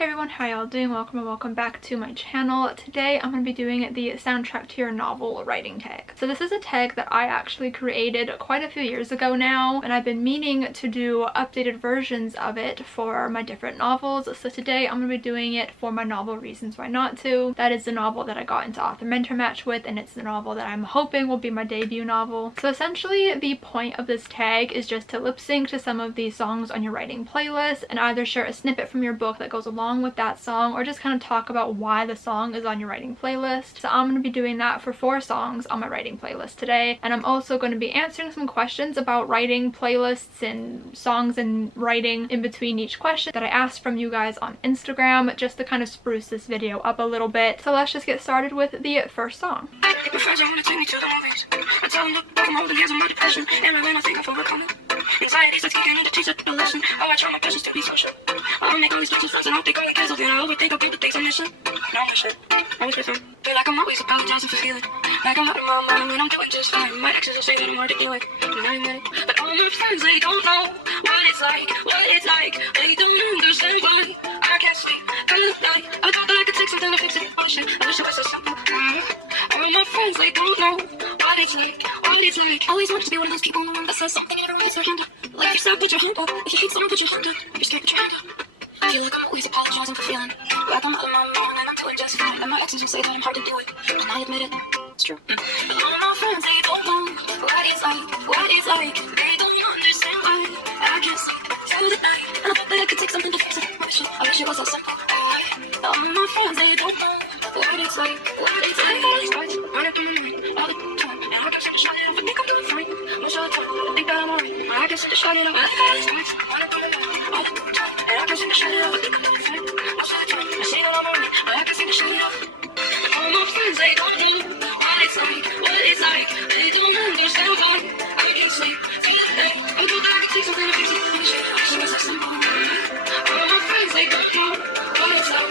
Hey everyone, how y'all doing? Welcome and welcome back to my channel. Today I'm going to be doing the soundtrack to your novel writing tag. So this is a tag that I actually created quite a few years ago now, and I've been meaning to do updated versions of it for my different novels. So today I'm going to be doing it for my novel Reasons Why Not To. That is the novel that I got into author mentor match with, and it's the novel that I'm hoping will be my debut novel. So essentially the point of this tag is just to lip sync to some of these songs on your writing playlist and either share a snippet from your book that goes along with that song or just kind of talk about why the song is on your writing playlist. So I'm going to be doing that for 4 songs on my writing playlist today, and I'm also going to be answering some questions about writing playlists and songs and writing in between each question that I asked from you guys on Instagram, just to kind of spruce this video up a little bit. So let's just get started with the first song. Anxieties that's kicking in to teach a lesson. Oh, I try my best to be social. I don't make all these pictures friends and I don't think all the kids will. I overthink, I'll be the things I'm missing. No, I'm shit. Always with them. Feel like I'm always apologizing for feeling like I'm out of my mind when I'm doing just fine. My exes will say that I'm hard to deal with, and I admit it. But all my friends, they don't know what it's like, what it's like. They don't understand why I can't sleep through the night. I thought that I could take something to fix it. Bullshit. I wish it was so simple. All my friends, they don't know what it's like, what it's like. Always wanted to be one of those people, the one that says something and everyone gets their hand up. Like yourself, put your hand up. If you hate someone, put your hand up. If you're scared, put your hand up. I feel like I'm always apologizing for feeling like I'm out of my mind and I'm doing just fine. And my exes will say that I'm hard to deal with, and I admit it. It's true. But all my friends, they don't know what it's like, what it's like. They don't understand why I can't sleep through the night. And I thought that I could take something to fix it. I wish it was so simple. All my friends, they don't know what it's like, what it's like. All these thoughts running through my mind all the time, and I can see the shot it off. I think I'm doing fine most of the time. I think that I'm alright, but I can see the shot it off. All these thoughts running through my mind all the time, and I can see the shot it off. I think I'm doing fine most of the time. I say that I'm alright, but I can see the shot it off. All my friends, they don't know what it's like, what it's like. They don't understand why I can't sleep through the night. I thought that I could take something to fix it. I wish it was so simple. All my friends, they don't know what it's like.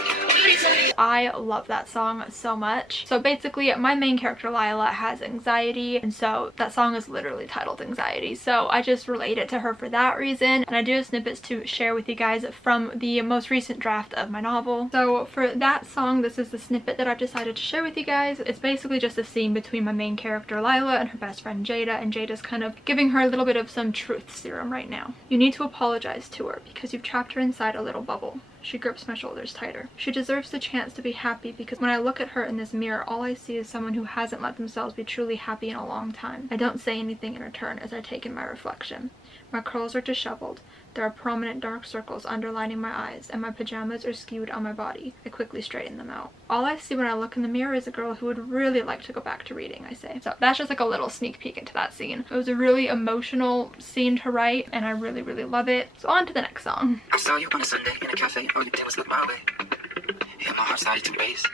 I love that song so much. So basically my main character Lila has anxiety, and so that song is literally titled Anxiety, so I just relate it to her for that reason, and I do have snippets to share with you guys from the most recent draft of my novel. So for that song, this is the snippet that I've decided to share with you guys. It's basically just a scene between my main character Lila and her best friend Jada, and Jada's kind of giving her a little bit of some truth serum right now. You need to apologize to her because you've trapped her inside a little bubble. She grips my shoulders tighter. She deserves the chance to be happy because when I look at her in this mirror, all I see is someone who hasn't let themselves be truly happy in a long time. I don't say anything in return as I take in my reflection. My curls are disheveled. There are prominent dark circles underlining my eyes, and my pajamas are skewed on my body. I quickly straighten them out. All I see when I look in the mirror is a girl who would really like to go back to reading, I say. So that's just like a little sneak peek into that scene. It was a really emotional scene to write, and I really, really love it. So on to the next song. I saw you on a Sunday in a cafe. All you did was look my way. Yeah, my heart started to race,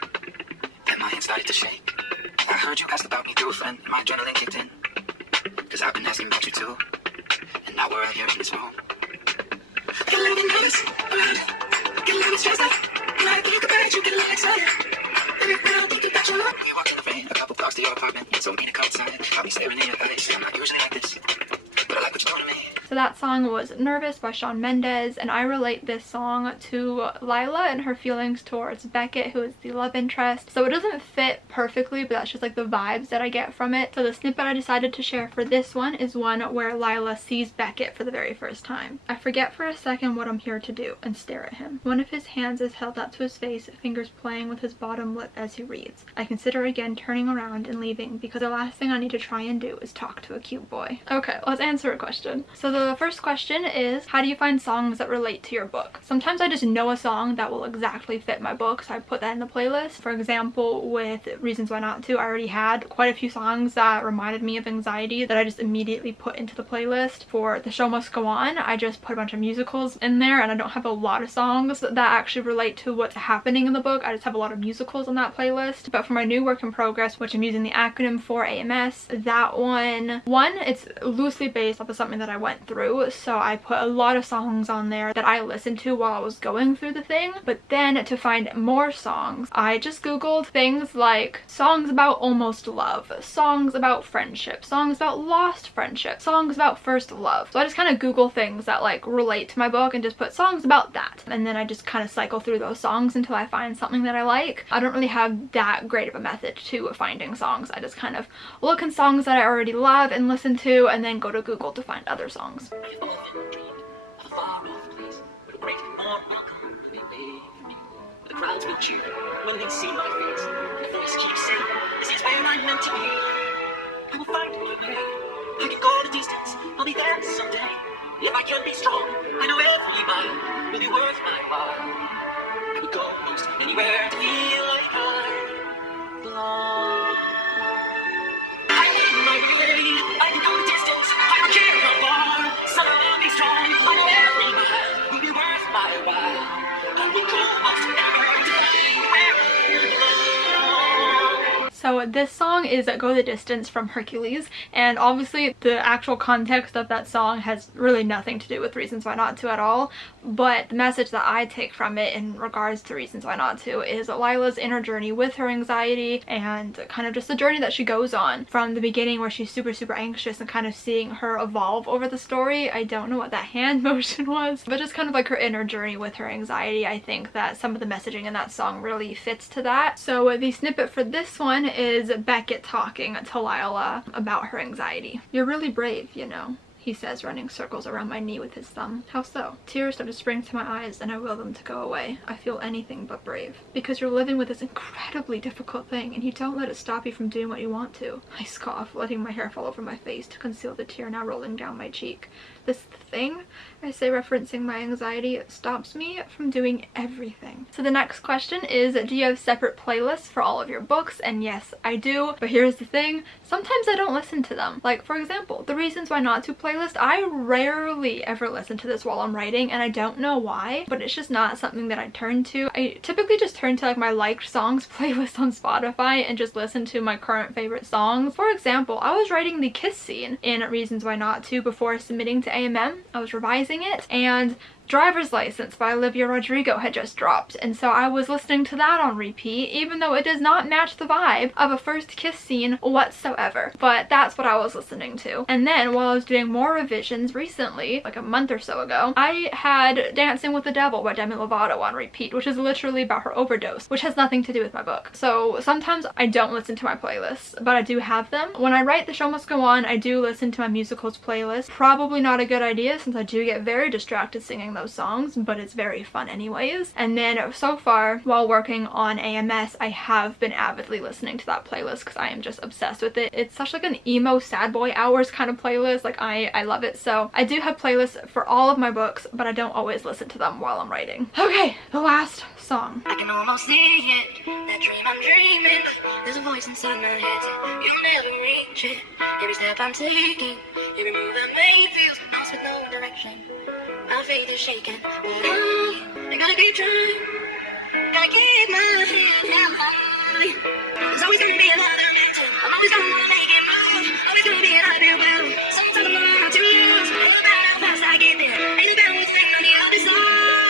and my hand started to shake. I heard you asked about me to a friend, and my adrenaline kicked in. Cause I've been asking about you too, and now we're right here in this room. Get a little bit nervous, get a little bit stressed out. When I look about you, get a little excited. Every when I think about your love. We walked in the rain, a couple blocks to your apartment. It's so mean to come outside. I'll be staring in your face. I'm not usually like this, but I like what you're doing to me. So that song was Nervous by Shawn Mendes, and I relate this song to Lila and her feelings towards Beckett, who is the love interest. So it doesn't fit perfectly, but that's just like the vibes that I get from it. So the snippet I decided to share for this one is one where Lila sees Beckett for the very first time. I forget for a second what I'm here to do and stare at him. One of his hands is held up to his face, fingers playing with his bottom lip as he reads. I consider again turning around and leaving because the last thing I need to try and do is talk to a cute boy. Okay, let's answer a question. So the first question is, how do you find songs that relate to your book? Sometimes I just know a song that will exactly fit my book, so I put that in the playlist. For example, with Reasons Why Not To, I already had quite a few songs that reminded me of anxiety that I just immediately put into the playlist. For The Show Must Go On, I just put a bunch of musicals in there, and I don't have a lot of songs that actually relate to what's happening in the book. I just have a lot of musicals on that playlist. But for my new work in progress, which I'm using the acronym for AMS, that one, it's loosely based off of something that I went through through, so I put a lot of songs on there that I listened to while I was going through the thing. But then to find more songs, I just googled things like songs about almost love, songs about friendship, songs about lost friendship, songs about first love. So I just kind of Google things that like relate to my book and just put songs about that, and then I just kind of cycle through those songs until I find something that I like. I don't really have that great of a method to finding songs. I just kind of look in songs that I already love and listen to, and then go to Google to find other songs. The crowds will cheer when they see my face. The voice keeps saying, this is where I'm meant to be. I will find my way. I can go the distance. I'll be there someday. If I can be strong, I know every mile will be worth my while. I would go most anywhere to feel like I belong. I need my way. I can go the distance. I don't care how far. So I'll be strong. I know every mile will be worth my while. I will go most anywhere to feel where I belong. So this song is Go the Distance from Hercules, and obviously the actual context of that song has really nothing to do with Reasons Why Not To at all, but the message that I take from it in regards to Reasons Why Not To is Lila's inner journey with her anxiety, and kind of just the journey that she goes on from the beginning where she's super anxious and kind of seeing her evolve over the story. I don't know what that hand motion was, but just kind of like her inner journey with her anxiety. I think that some of the messaging in that song really fits to that. So the snippet for this one is Beckett talking to Lila about her anxiety. "You're really brave, you know," he says, running circles around my knee with his thumb. "How so?" "Tears start to spring to my eyes and I will them to go away. I feel anything but brave. Because you're living with this incredibly difficult thing and you don't let it stop you from doing what you want to." I scoff, letting my hair fall over my face to conceal the tear now rolling down my cheek. "This thing," I say, referencing my anxiety, "stops me from doing everything." So the next question is, do you have separate playlists for all of your books? And yes, I do, but here's the thing, sometimes I don't listen to them. Like, for example, the Reasons Why Not To playlist, I rarely ever listen to this while I'm writing, and I don't know why, but it's just not something that I turn to. I typically just turn to like my liked songs playlist on Spotify and just listen to my current favorite songs. For example, I was writing the kiss scene in Reasons Why Not To before submitting to AMM. I was revising it, and Driver's License by Olivia Rodrigo had just dropped, and so I was listening to that on repeat, even though it does not match the vibe of a first kiss scene whatsoever. But that's what I was listening to. And then while I was doing more revisions recently, like a month or so ago, I had Dancing with the Devil by Demi Lovato on repeat, which is literally about her overdose, which has nothing to do with my book. So sometimes I don't listen to my playlists, but I do have them. When I write The Show Must Go On, I do listen to my musicals playlist. Probably not a good idea since I do get very distracted singing those songs, but it's very fun anyways. And then so far, while working on AMS, I have been avidly listening to that playlist because I am just obsessed with it. It's such like an emo sad boy hours kind of playlist. Like I love it. So I do have playlists for all of my books, but I don't always listen to them while I'm writing. Okay, the last song. I can almost see it, that dream I'm dreaming. There's a voice inside my head, you'll never reach it. Every step I'm taking, every move I make feels lost with no direction. My faith is shaking, but I gotta keep trying. Gotta keep my head high. There's always gonna be another mountain. I'm always gonna make it move. Always gonna be an uphill battle. Sometimes I'm gonna to lose. Ain't no matter how fast I get there. Ain't no better with things on the other side.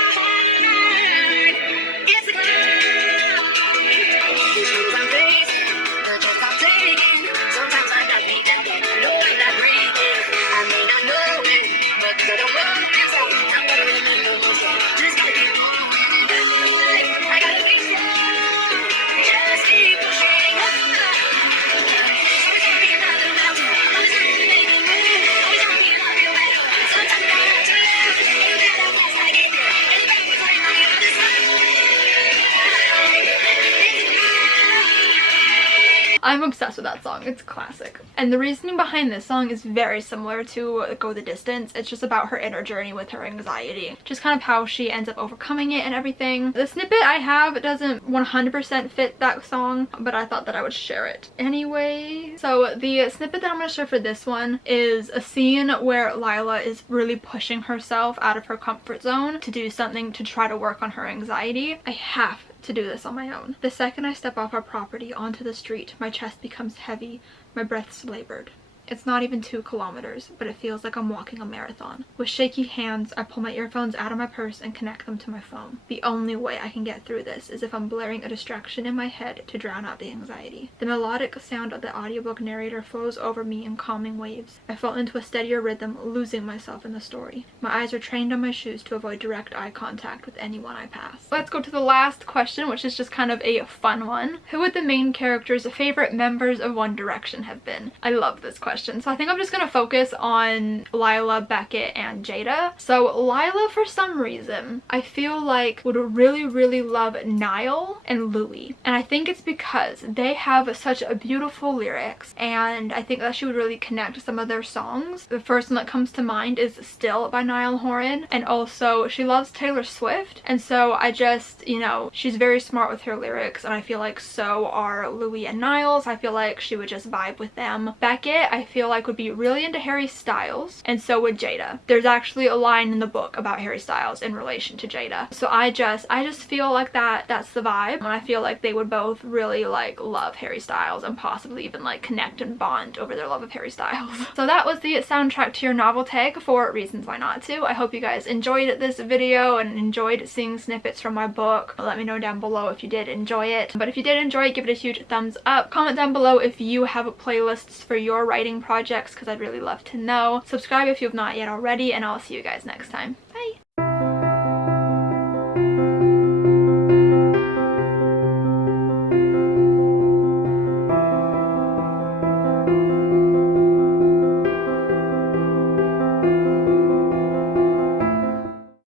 It's the cloud. Sometimes I'm crazy, but just I'm taking. Sometimes I got me down. No, I'm not breathing. I may not know it, but I don't know it. I'm gonna remember what's wrong. Just gotta keep moving. I gotta be strong. Just keep pushing on. Always gonna be another mountain. Always gonna make me move. Always gonna be an uphill battle. Sometimes I'm gonna to lose. Ain't no matter how fast I get there. Ain't no better with things on the other side. I'm obsessed with that song. It's classic. And the reasoning behind this song is very similar to Go the Distance. It's just about her inner journey with her anxiety. Just kind of how she ends up overcoming it and everything. The snippet I have doesn't 100% fit that song, but I thought that I would share it anyway. So the snippet that I'm going to share for this one is a scene where Lila is really pushing herself out of her comfort zone to do something to try to work on her anxiety. I have to do this on my own. The second I step off our property onto the street, my chest becomes heavy, my breath's labored. It's not even 2 kilometers, but it feels like I'm walking a marathon. With shaky hands, I pull my earphones out of my purse and connect them to my phone. The only way I can get through this is if I'm blaring a distraction in my head to drown out the anxiety. The melodic sound of the audiobook narrator flows over me in calming waves. I fall into a steadier rhythm, losing myself in the story. My eyes are trained on my shoes to avoid direct eye contact with anyone I pass. Let's go to the last question, which is just kind of a fun one. Who would the main character's favorite members of One Direction have been? I love this question. So I think I'm just gonna focus on Lila, Beckett, and Jada. So Lila, for some reason, I feel like would really love Niall and Louis. And I think it's because they have such a beautiful lyrics, and I think that she would really connect to some of their songs. The first one that comes to mind is Still by Niall Horan, and also she loves Taylor Swift, and so I just, you know, she's very smart with her lyrics, and I feel like so are Louis and Niall's. I feel like she would just vibe with them. Beckett, I feel like would be really into Harry Styles, and so would Jada. There's actually a line in the book about Harry Styles in relation to Jada. So I just feel like that's the vibe, and I feel like they would both really like love Harry Styles and possibly even like connect and bond over their love of Harry Styles. So that was the soundtrack to your novel tag for Reasons Why Not To. I hope you guys enjoyed this video and enjoyed seeing snippets from my book. Let me know down below if you did enjoy it. But if you did enjoy it, give it a huge thumbs up. Comment down below if you have playlists for your writing projects, because I'd really love to know. Subscribe if you have not yet already, and I'll see you guys next time.